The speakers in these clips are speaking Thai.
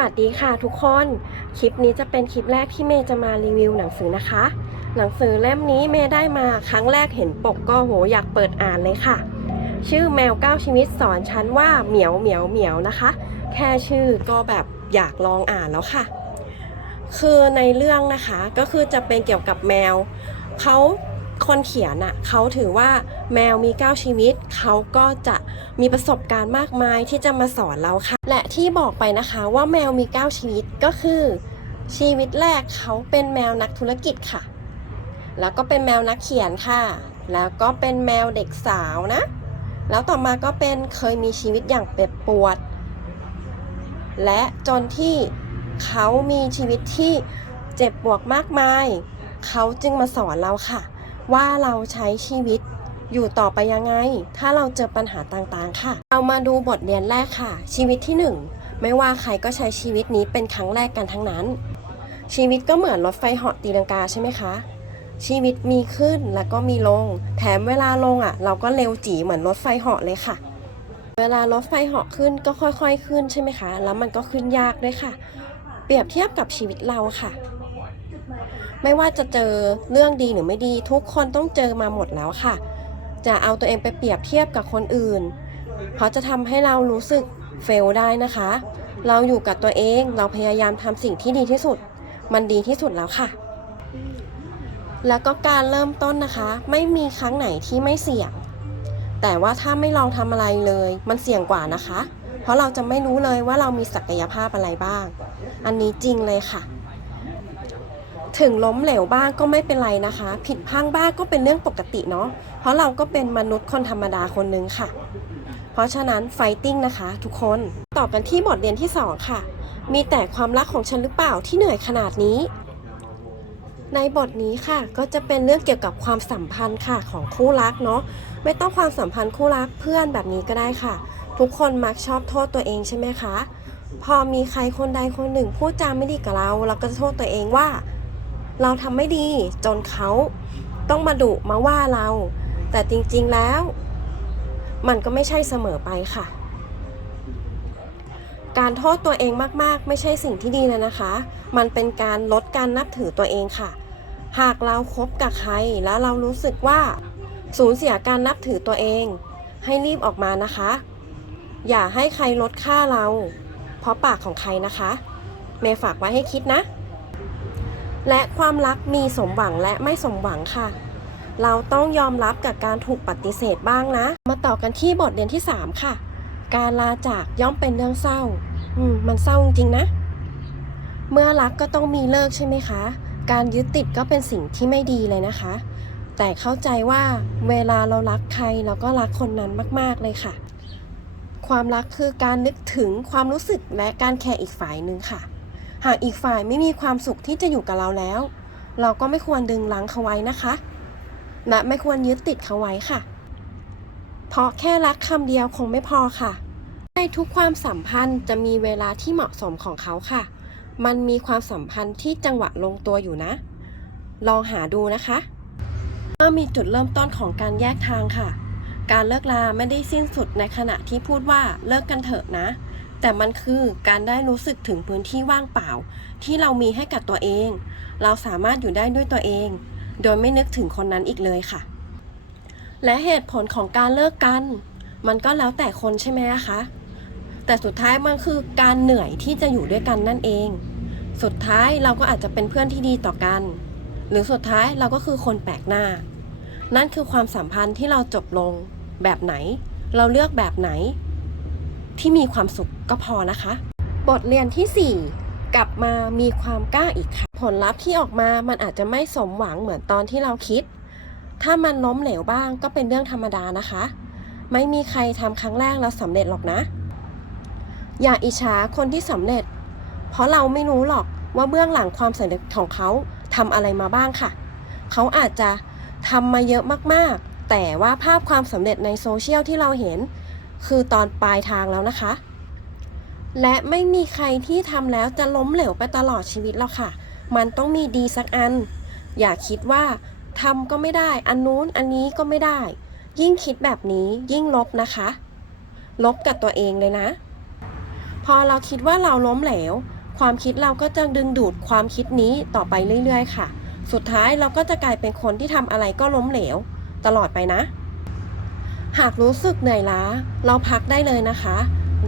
สวัสดีค่ะทุกคน คลิปนี้จะเป็นคลิปแรกที่เมย์จะมารีวิวหนังสือนะคะ หนังสือเล่มนี้เมย์ได้มาครั้งแรกเห็นปกก็โหอยากเปิดอ่านเลยค่ะ ชื่อแมวเก้าชีวิตสอนฉันว่าเหมียวเหมียวเหมียวนะคะ แค่ชื่อก็แบบอยากลองอ่านแล้วค่ะ คือในเรื่องนะคะก็คือจะเป็นเกี่ยวกับแมวเขา คนเขียนอะเขาถือว่าแมวมี 9 ชีวิต เขาก็จะมีประสบการณ์มากมายที่จะมาสอนเราค่ะ และที่บอกไปนะคะว่าแมวมี 9 ชีวิตก็คือ ชีวิตแรกเขาเป็นแมวนักธุรกิจค่ะ แล้วก็เป็นแมวนักเขียนค่ะ แล้วก็เป็นแมวเด็กสาวนะ แล้วต่อมาก็เป็นเคยมีชีวิตอย่างเจ็บปวด และจนที่เขามีชีวิตที่เจ็บปวดมากมาย เขาจึงมาสอนเราค่ะ ว่าเราใช้ชีวิตอยู่ต่อไปยังไง ถ้าเราเจอปัญหาต่างๆ ค่ะ เรามาดูบทเรียนแรกค่ะ ชีวิตที่หนึ่งไม่ว่าใครก็ใช้ชีวิตนี้เป็นครั้งแรกกันทั้งนั้น ชีวิตก็เหมือนรถไฟเหาะตีลังกาใช่ไหมคะ ชีวิตมีขึ้นแล้วก็มีลง แถมเวลาลงอะ เราก็เร็วจีเหมือนรถไฟเหาะเลยค่ะ เวลารถไฟเหาะขึ้นก็ค่อยๆขึ้นใช่ไหมคะ แล้วมันก็ขึ้นยากด้วยค่ะ เปรียบเทียบกับชีวิตเราค่ะ ไม่ว่าจะเจอเรื่องดีหรือไม่ดี ทุกคนต้องเจอมาหมดแล้วค่ะ จะเอาตัวเองไปเปรียบเทียบกับคนอื่น เพราะจะทำให้เรารู้สึกเฟลได้นะคะ เราอยู่กับตัวเองเราพยายามทำสิ่งที่ดีที่สุด มันดีที่สุดแล้วค่ะ แล้วก็การเริ่มต้นนะคะ ไม่มีครั้งไหนที่ไม่เสี่ยง แต่ว่าถ้าไม่ลองทำอะไรเลย มันเสี่ยงกว่านะคะ เพราะเราจะไม่รู้เลยว่าเรามีศักยภาพอะไรบ้าง อันนี้จริงเลยค่ะ ถึงล้มเหลวบ้างก็ไม่เป็นไรนะคะ ผิดพลังบ้างก็เป็นเรื่องปกติเนาะเพราะเราก็เป็นมนุษย์คนธรรมดาคนหนึ่งค่ะ เพราะฉะนั้นไฟติ้งนะคะ ทุกคนต่อกันที่บทเรียนที่ 2 ค่ะ มีแต่ความรักของฉันหรือเปล่าที่เหนื่อยขนาดนี้ ในบทนี้ค่ะก็จะเป็นเรื่องเกี่ยวกับความสัมพันธ์ค่ะของคู่รักเนาะไม่ต้องความสัมพันธ์คู่รักเพื่อนแบบนี้ก็ได้ค่ะ ทุกคนมักชอบโทษตัวเองใช่ไหมคะพอมีใครคนใดคนหนึ่งพูดจาไม่ดีกับเรา เราก็จะโทษตัวเองว่า เราทำไม่ดีจนเขาต้องมาดุมาว่าเรา แต่จริงๆแล้ว มันก็ไม่ใช่เสมอไปค่ะ การโทษตัวเองมากๆ ไม่ใช่สิ่งที่ดีเลยนะคะ มันเป็นการลดการนับถือตัวเองค่ะ หากเราคบกับใครแล้วเรารู้สึกว่า สูญเสียการนับถือตัวเอง ให้รีบออกมานะคะ อย่าให้ใครลดค่าเรา เพราะปากของใครนะคะ เมย์ฝากไว้ให้คิดนะ และความรักมีสมหวังและไม่สมหวังค่ะ เราต้องยอมรับกับการถูกปฏิเสธบ้างนะ มาต่อกันที่บทเรียนที่ 3 ค่ะ การลาจากย่อมเป็นเรื่องเศร้า อืม มันเศร้าจริงๆนะ เมื่อรักก็ต้องมีเลิกใช่ไหมคะ การยึดติดก็เป็นสิ่งที่ไม่ดีเลยนะคะ แต่เข้าใจว่าเวลาเรารักใครเราก็รักคนนั้นมาก ๆเลยค่ะ ความรักคือการนึกถึงความรู้สึกและการแคร์อีกฝ่ายหนึ่งค่ะ หากอีกฝ่ายไม่มีความสุขที่จะอยู่กับเราแล้ว เราก็ไม่ควรดึงรั้งเขาไว้นะคะ และไม่ควรยึดติดเขาไว้ค่ะ เพราะแค่รักคำเดียวคงไม่พอค่ะ ในทุกความสัมพันธ์จะมีเวลาที่เหมาะสมของเขาค่ะ มันมีความสัมพันธ์ที่จังหวะลงตัวอยู่นะ ลองหาดูนะคะเมื่อมีจุดเริ่มต้นของการแยกทางค่ะ การเลิกลาไม่ได้สิ้นสุดในขณะที่พูดว่าเลิกกันเถอะนะ แต่มันคือการได้รู้สึกถึงพื้นที่ว่างเปล่า ที่เรามีให้กับตัวเอง เราสามารถอยู่ได้ด้วยตัวเอง โดยไม่นึกถึงคนนั้นอีกเลยค่ะ และเหตุผลของการเลิกกัน มันก็แล้วแต่คนใช่ไหมคะ แต่สุดท้ายมันคือการเหนื่อยที่จะอยู่ด้วยกันนั่นเอง สุดท้ายเราก็อาจจะเป็นเพื่อนที่ดีต่อกัน หรือสุดท้ายเราก็คือคนแปลกหน้า นั่นคือความสัมพันธ์ที่เราจบลงแบบไหน เราเลือกแบบไหน ที่มีความสุขก็พอนะคะ บทเรียนที่ 4 กลับมามีความกล้าอีกค่ะ ผลลัพธ์ที่ออกมามันอาจจะไม่สมหวังเหมือนตอนที่เราคิด ถ้ามันล้มเหลวบ้างก็เป็นเรื่องธรรมดานะคะ ไม่มีใครทำครั้งแรกแล้วสำเร็จหรอกนะ อย่าอิจฉาคนที่สำเร็จ เพราะเราไม่รู้หรอกว่าเบื้องหลังความสำเร็จของเขาทำอะไรมาบ้างค่ะ เขาอาจจะทำมาเยอะมากๆ แต่ว่าภาพความสำเร็จในโซเชียลที่เราเห็น คือตอนปลายทางแล้วนะคะ และไม่มีใครที่ทำแล้วจะล้มเหลวไปตลอดชีวิตหรอกค่ะ มันต้องมีดีสักอัน อย่าคิดว่าทำก็ไม่ได้ อันนู้นอันนี้ก็ไม่ได้ ยิ่งคิดแบบนี้ยิ่งลบนะคะ ลบกับตัวเองเลยนะ พอเราคิดว่าเราล้มเหลว ความคิดเราก็จะดึงดูดความคิดนี้ต่อไปเรื่อยๆ ค่ะ สุดท้ายเราก็จะกลายเป็นคนที่ทำอะไรก็ล้มเหลว ตลอดไปนะ หากรู้สึกเหนื่อยล้า เราพักได้เลยนะคะ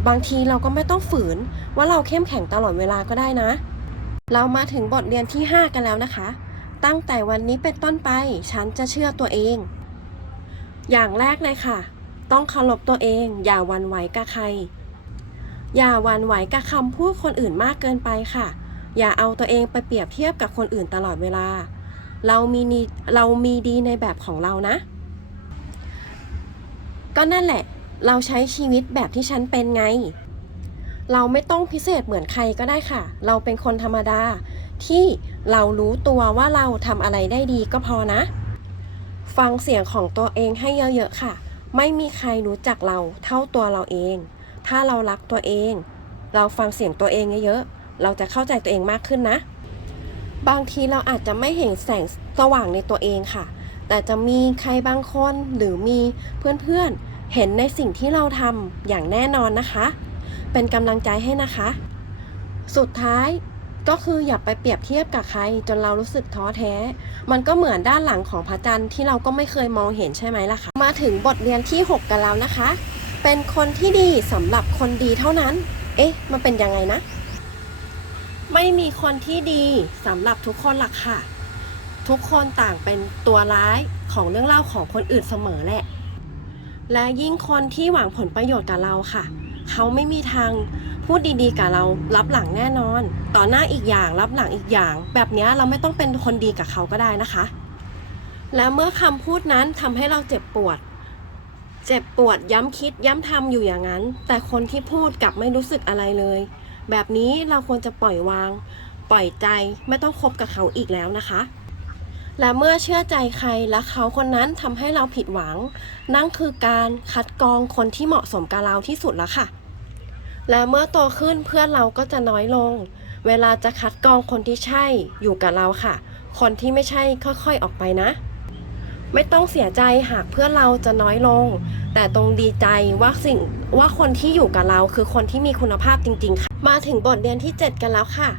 บางทีเราก็ไม่ต้องฝืน ว่าเราเข้มแข็งตลอดเวลาก็ได้นะ เรามาถึงบทเรียนที่ 5 กันแล้วนะคะ ตั้งแต่วันนี้เป็นต้นไป ฉันจะเชื่อตัวเอง อย่างแรกเลยค่ะ ต้องเคารพตัวเอง อย่าวันไหวกับใคร อย่าวันไหวกับคำพูดคนอื่นมากเกินไปค่ะ อย่าเอาตัวเองไปเปรียบเทียบกับคนอื่นตลอดเวลา เรามีเรามีดีในแบบของเรานะ ก็นั่นแหละ เราใช้ชีวิตแบบที่ฉันเป็นไง เราไม่ต้องพิเศษเหมือนใครก็ได้ค่ะ เราเป็นคนธรรมดา ที่เรารู้ตัวว่าเราทำอะไรได้ดีก็พอนะ ฟังเสียงของตัวเองให้เยอะๆค่ะ ไม่มีใครรู้จักเราเท่าตัวเราเอง ถ้าเรารักตัวเอง เราฟังเสียงตัวเองเยอะๆ เราจะเข้าใจตัวเองมากขึ้นนะ บางทีเราอาจจะไม่เห็นแสงสว่างในตัวเองค่ะ แต่จะมีใครบางคนหรือมีเพื่อนๆ เห็นในสิ่งที่เราทำอย่างแน่นอนนะคะ เป็นกำลังใจให้นะคะ สุดท้ายก็คืออย่าไปเปรียบเทียบกับใคร จนเรารู้สึกท้อแท้ มันก็เหมือนด้านหลังของพระจันทร์ที่เราก็ไม่เคยมองเห็นใช่ไหมล่ะคะ มาถึงบทเรียนที่ 6 กันแล้วนะคะ เป็นคนที่ดีสำหรับคนดีเท่านั้น เอ๊ะ มันเป็นยังไงนะ ไม่มีคนที่ดีสำหรับทุกคนหลักค่ะ ทุกคนต่างเป็นตัวร้ายของเรื่องเล่าของคนอื่นเสมอแหละ และยิ่งคนที่หวังผลประโยชน์กับเราค่ะ เขาไม่มีทางพูดดีๆกับเรารับหลังแน่นอน ต่อหน้าอีกอย่างรับหลังอีกอย่าง แบบนี้เราไม่ต้องเป็นคนดีกับเขาก็ได้นะคะ และเมื่อคำพูดนั้นทำให้เราเจ็บปวด เจ็บปวดย้ำคิดย้ำทำอยู่อย่างนั้น แต่คนที่พูดกลับไม่รู้สึกอะไรเลย แบบนี้เราควรจะปล่อยวาง ปล่อยใจไม่ต้องคบกับเขาอีกแล้วนะคะ และเมื่อเชื่อใจใครและเขาคนนั้นทำให้เราผิดหวัง นั่นคือการคัดกรองคนที่เหมาะสมกับเราที่สุดแล้วค่ะ และเมื่อโตขึ้นเพื่อนเราก็จะน้อยลง เวลาจะคัดกรองคนที่ใช่อยู่กับเราค่ะ คนที่ไม่ใช่ค่อยๆออกไปนะ ไม่ต้องเสียใจหากเพื่อนเราจะน้อยลง แต่ตรงดีใจว่าสิ่งว่าคนที่อยู่กับเราคือคนที่มีคุณภาพจริงๆค่ะ มาถึงบทเรียนที่ 7 กันแล้วค่ะ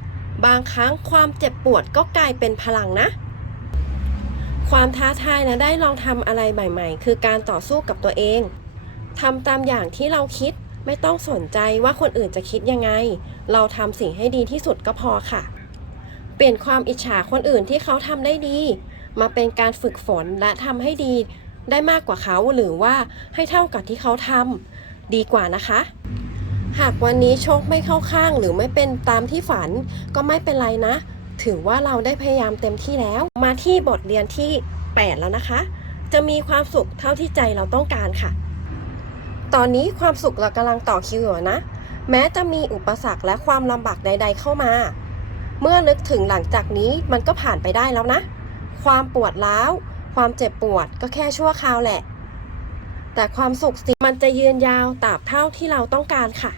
บางครั้งความเจ็บปวดก็กลายเป็นพลังนะ ความท้าทายและได้ลองทำอะไรใหม่ๆ คือการต่อสู้กับตัวเองทำตามอย่างที่เราคิดไม่ต้องสนใจว่าคนอื่นจะคิดยังไง เราทำสิ่งให้ดีที่สุดก็พอค่ะ เปลี่ยนความอิจฉาคนอื่นที่เขาทำได้ดี มาเป็นการฝึกฝนและทำให้ดี ได้มากกว่าเขาหรือว่าให้เท่ากับที่เขาทำดีกว่านะคะ หากวันนี้โชคไม่เข้าข้างหรือไม่เป็นตามที่ฝันก็ไม่เป็นไรนะ ถือว่าเราได้พยายามเต็มที่แล้ว มาที่บทเรียนที่ 8 แล้วนะคะ จะมีความสุขเท่าที่ใจเราต้องการค่ะ ตอนนี้ความสุขเรากำลังต่อคิวอยู่นะ แม้จะมีอุปสรรคและความลำบากใด ๆ เข้ามา เมื่อนึกถึงหลังจากนี้มันก็ผ่านไปได้แล้วนะ ความปวดร้าว ความเจ็บปวดก็แค่ชั่วคราวแหละ แต่ความสุขสิมันจะยืนยาวตราบเท่าที่เราต้องการค่ะ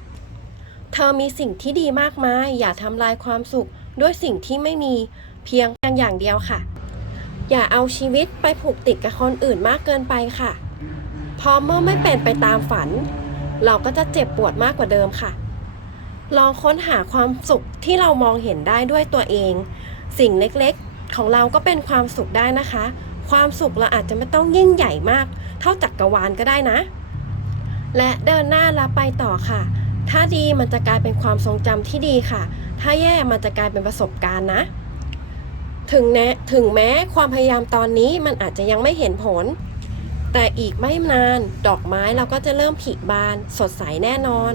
เธอมีสิ่งที่ดีมากมาย อย่าทำลายความสุข ด้วยสิ่งที่ไม่มีเพียงอย่างเดียวค่ะ อย่าเอาชีวิตไปผูกติดกับคนอื่นมากเกินไปค่ะ พอเมื่อไม่เป็นไปตามฝัน เราก็จะเจ็บปวดมากกว่าเดิมค่ะ ลองค้นหาความสุขที่เรามองเห็นได้ด้วยตัวเอง สิ่งเล็กๆของเราก็เป็นความสุขได้นะคะ ความสุขเราอาจจะไม่ต้องยิ่งใหญ่มาก เท่าจักรวาลก็ได้นะ และเดินหน้าและไปต่อค่ะ ถ้าดีมันจะกลายเป็นความทรงจำที่ดีค่ะ ถ้าแย่มันจะกลายเป็นประสบการณ์นะ ถึงแม้ถึงแม้ความพยายามตอนนี้มันอาจจะยังไม่เห็นผล แต่อีกไม่นานดอกไม้เราก็จะเริ่มผลิบานสดใสแน่นอน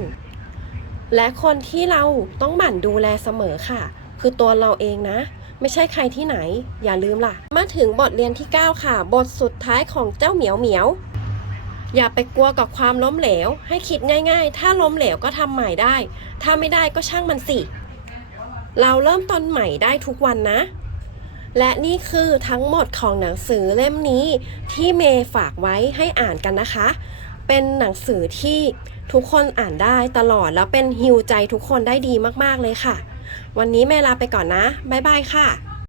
และคนที่เราต้องหมั่นดูแลเสมอค่ะ คือตัวเราเองนะ ไม่ใช่ใครที่ไหน อย่าลืมล่ะ มาถึงบทเรียนที่ 9 ค่ะ บทสุดท้ายของเจ้าเหมียวเหมียวอย่าไปกลัวกับความล้มเหลว ให้คิดง่าย ๆ ถ้าล้มเหลวก็ทำใหม่ได้ ถ้าไม่ได้ก็ช่างมันสิ เราเริ่มต้นใหม่ได้ทุกวันนะ และนี่คือทั้งหมดของหนังสือเล่มนี้ที่เมย์ฝากไว้ให้อ่านกันนะคะ เป็นหนังสือที่ทุกคนอ่านได้ตลอดแล้วเป็นฮิวใจทุกคนได้ดีมากๆเลยค่ะ วันนี้เมย์ลาไปก่อนนะ บ๊ายบายค่ะ